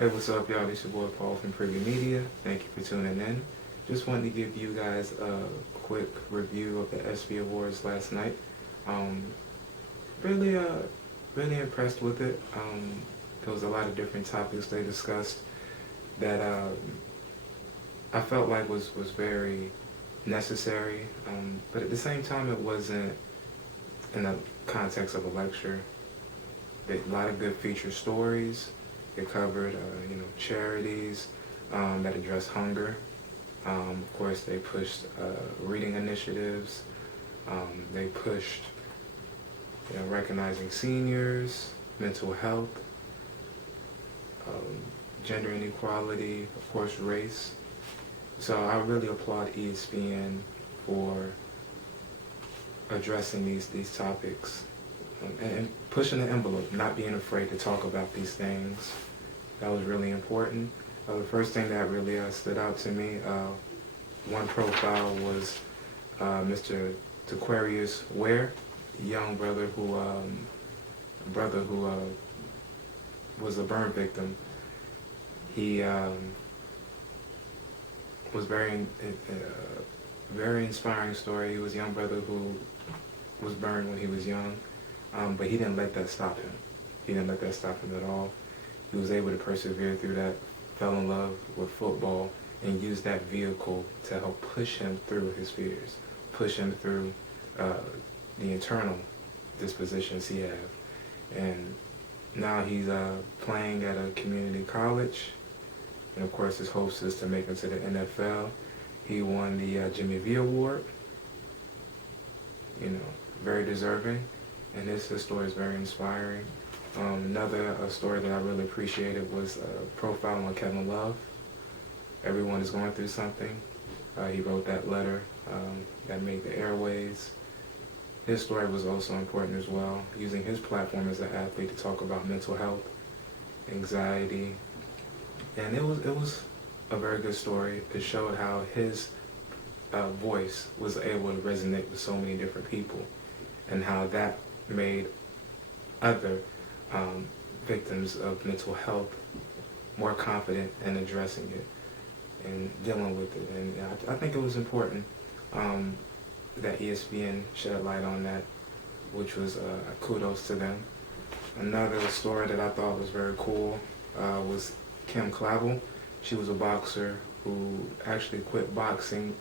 Hey, what's up, y'all? This your boy Paul from Privy Media. Thank you for tuning in. Just wanted to give you guys a quick review of the Espys Awards last night. Really, really impressed with it. There was a lot of different topics they discussed that I felt like was very necessary, but at the same time, it wasn't in the context of a lecture. A lot of good feature stories. It covered, charities that address hunger. Of course, they pushed reading initiatives. They pushed, recognizing seniors, mental health, gender inequality, of course, race. So I really applaud ESPN for addressing these topics and pushing the envelope, not being afraid to talk about these things. That was really important. The first thing that really stood out to me, one profile was Mr. Taquarius Ware, a young brother who was a burn victim. He was very inspiring story. He was a young brother who was burned when he was young, but he didn't let that stop him. He didn't let that stop him at all. He was able to persevere through that, fell in love with football, and used that vehicle to help push him through his fears, push him through the internal dispositions he had. And now he's playing at a community college, and of course his hopes is to make it to the NFL. He won the Jimmy V Award, very deserving, and his story is very inspiring. Another story that I really appreciated was a profile on Kevin Love. Everyone is going through something. He wrote that letter that made the airways. His story was also important as well, using his platform as an athlete to talk about mental health, anxiety, and it was a very good story. It showed how his voice was able to resonate with so many different people, and how that made other victims of mental health more confident in addressing it and dealing with it. And I think it was important that ESPN shed light on that, which was kudos to them. Another story that I thought was very cool was Kim Clavel. She was a boxer who actually quit boxing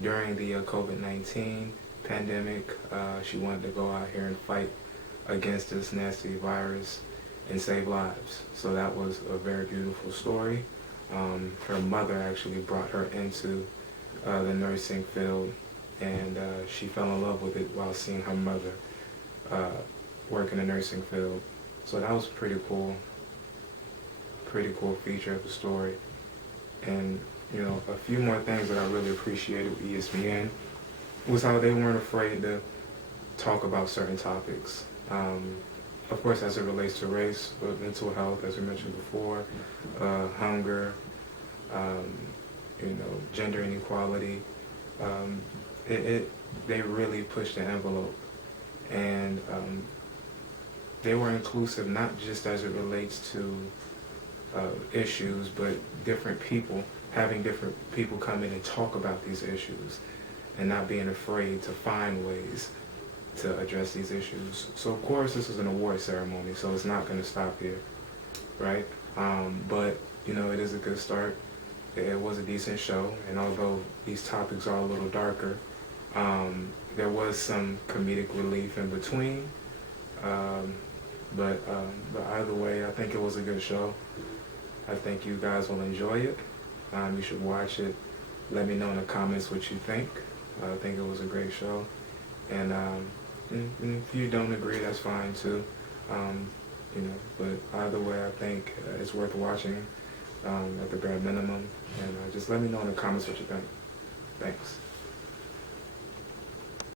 during the COVID-19 pandemic. She wanted to go out here and fight against this nasty virus and save lives. So that was a very beautiful story. Her mother actually brought her into the nursing field, and she fell in love with it while seeing her mother work in the nursing field. So that was pretty cool feature of the story. And a few more things that I really appreciated with ESPN was how they weren't afraid to talk about certain topics. Of course, as it relates to race, but mental health, as we mentioned before, hunger, gender inequality. They really pushed the envelope, and they were inclusive, not just as it relates to issues, but different people, having different people come in and talk about these issues, and not being afraid to find ways to address these issues. So of course this is an award ceremony, so it's not going to stop here, right? But it is a good start. It was a decent show, and although these topics are a little darker, there was some comedic relief in between. But either way, I think it was a good show. I think you guys will enjoy it. You should watch it. Let me know in the comments what you think. I think it was a great show. And if you don't agree, that's fine too. But either way, I think it's worth watching at the bare minimum. And just let me know in the comments what you think. Thanks.